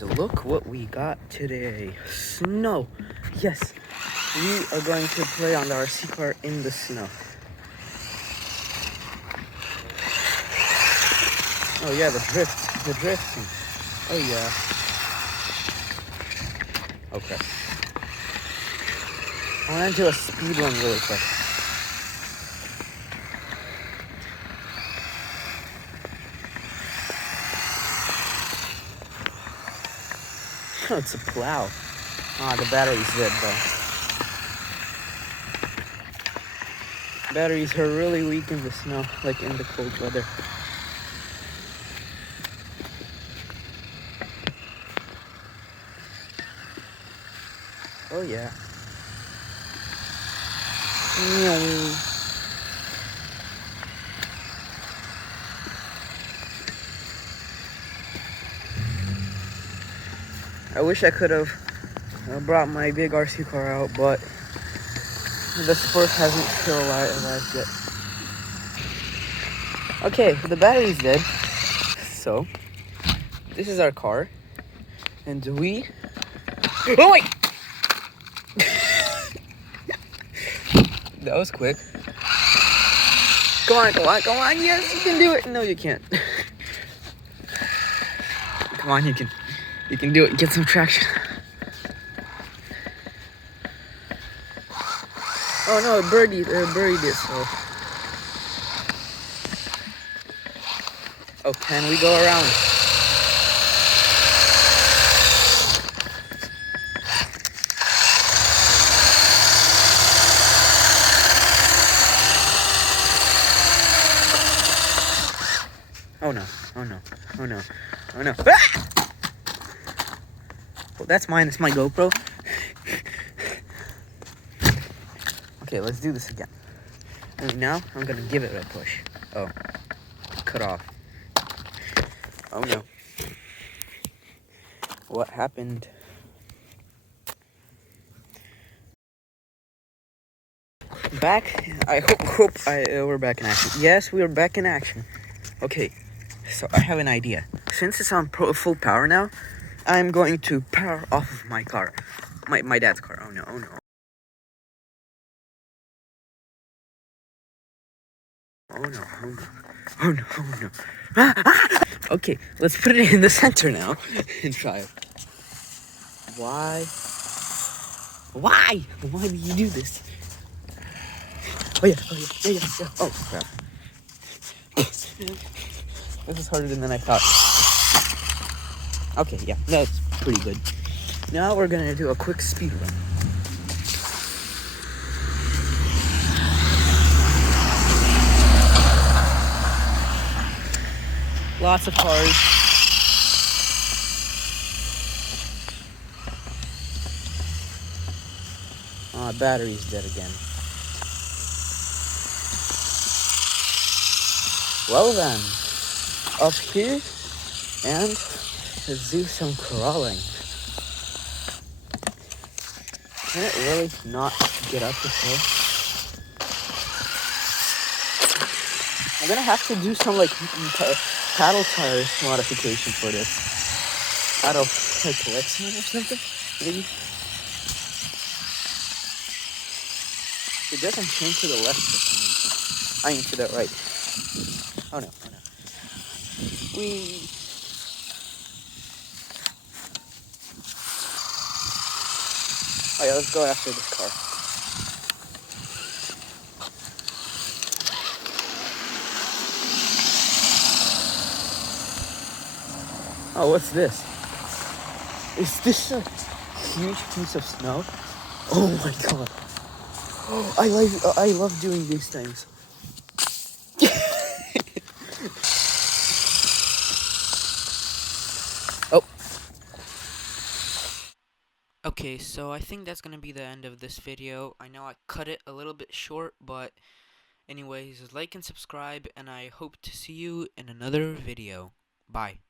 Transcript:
And look what we got today. Snow. Yes, we are going to play on the RC car in the snow. Oh yeah, the drifting. Oh yeah. Okay. I want to do a speed run really quick. Oh, it's a plow. Ah, the battery's dead though. Batteries are really weak in the snow, like in the cold weather. Oh yeah. I wish I could have brought my big RC car out, but the Sport hasn't still arrived yet. Okay, the battery's dead. So, this is our car. And we... Oh, wait! That was quick. Come on. Yes, you can do it. No, you can't. Come on, you can do it. Get some traction. Oh no, buried it. Oh, can we go around? Oh no. Ah! Well, that's mine. It's my GoPro. Okay, let's do this again. And now I'm gonna give it a push. Oh, cut off. Oh no. What happened? Back. I hope we're back in action. Yes, we are back in action. Okay, so I have an idea. Since it's on full power now, I'm going to power off of my car. My dad's car. Oh no. Oh no. Okay, let's put it in the center now and try it. Why do you do this? Oh yeah. Oh crap. This is harder than I thought. Okay, yeah, that's pretty good. Now we're gonna do a quick speed run. Lots of cars. Battery's dead again. Well then, up here, and let's do some crawling. Can it really not get up this hill? I'm gonna have to do some like paddle tires modification for this. Out of like Lexan or something, maybe. It doesn't turn to the left for some reason. I mean to the right. Oh no. Whee! Oh yeah, let's go after this car. Oh, what's this? Is this a huge piece of snow? Oh my god. Oh, I love doing these things. Oh. Okay, so I think that's gonna be the end of this video. I know I cut it a little bit short, but anyways, like and subscribe, and I hope to see you in another video. Bye.